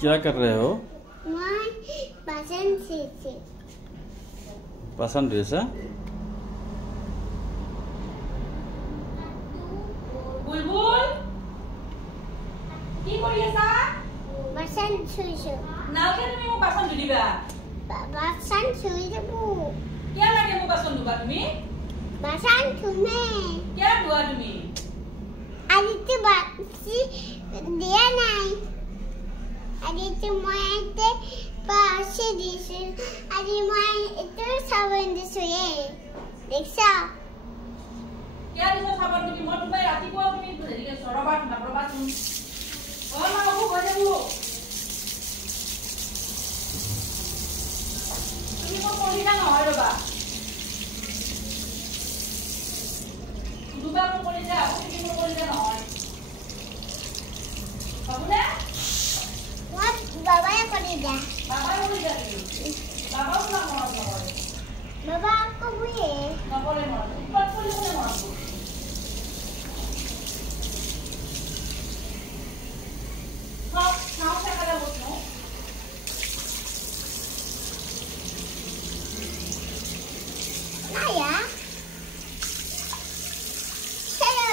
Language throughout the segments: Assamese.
क्या कर रहे हो? मैं पसंद से पसंद जैसा बुलबुल কি কৰি আছা पसंद छुइছো নাকে তুমি মোক বাসন ধুইবা पसंद छुइছো কিয়া লাগে মোক বাসন ধুবা তুমি पसंद तुम्हें কিয়া ধুৱা তুমি आदित्य बासी दिया नहीं आदित्य मोयते पासे दिसे आदि मोय इतो साबन दिसुए देखसा কিয়া দিছ সাবন তুমি মই তুমি ৰাতিপুৱা তুমি হেৰিকে সৰবা নৰবা তুমি ও মা বাবু ঘৰে বু তুমি তো পড়িলা নহয় ৰবা দুবা মই পড়ি যা তুমি মই পড়িলা নহয় বাবু না মই বাবা কৰি দা বাবা পড়ি যা বাবা না মন নকৰে বাবা को বুয়ে নকৰে মন উৎপাত কৰি কোনে মন নাও চাকালা বসনো নায়া চলো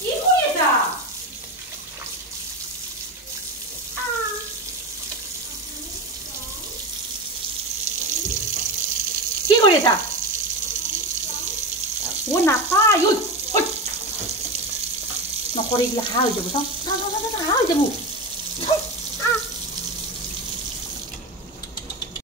কি কইছা কি কইছা ও না পায় উঠ উঠ নকৰি দিলে হা হৈ যাব চাও না হা হৈ যাব